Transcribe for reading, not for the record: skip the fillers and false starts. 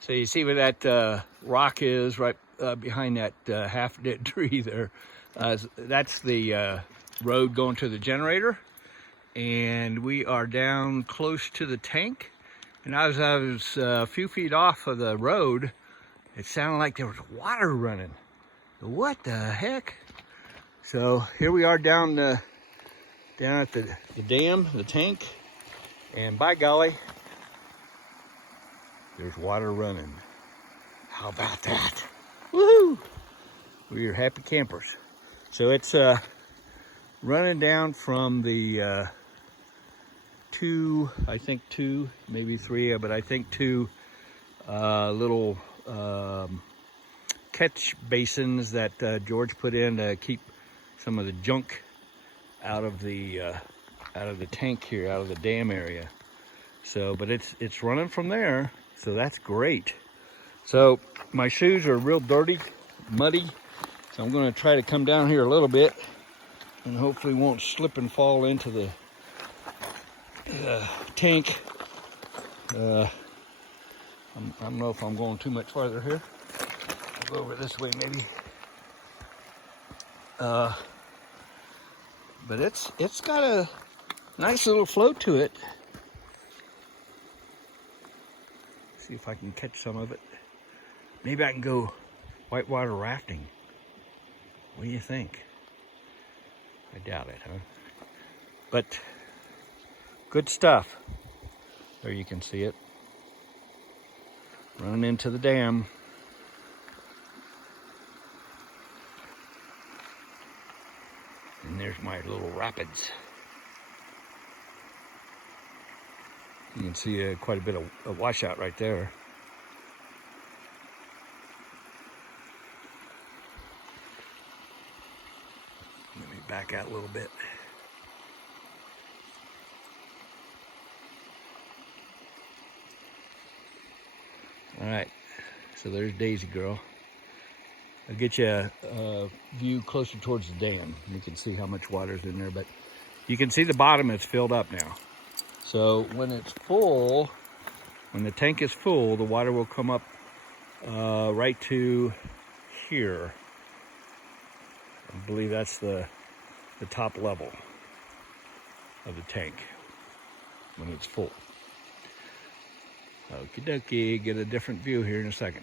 So you see where that rock is right behind that half-dead tree there. That's the road going to the generator. And we are down close to the tank. And as I was a few feet off of the road, it sounded like there was water running. What the heck? So here we are down at the dam, the tank. And by golly, there's water running. How about that? Woohoo! We are happy campers. So it's running down from the two, maybe three, but I think two little catch basins that George put in to keep some of the junk out of the tank here, out of the dam area. So, but it's running from there, so that's great. So my shoes are real dirty, muddy, so I'm going to try to come down here a little bit and hopefully won't slip and fall into the tank. I don't know if I'm going too much farther here. I'll go over this way maybe. But it's got a nice little float to it. See if I can catch some of it. Maybe I can go whitewater rafting. What do you think? I doubt it, huh? But good stuff. There you can see it. Running into the dam. And there's my little rapids. You can see quite a bit of a washout right there. Let me back out a little bit. All right, so there's Daisy Girl. I'll get you a view closer towards the dam. You can see how much water's in there, but you can see the bottom is filled up now. So when it's full, when the tank is full, the water will come up right to here. I believe that's the top level of the tank when it's full. Okie dokie, get a different view here in a second.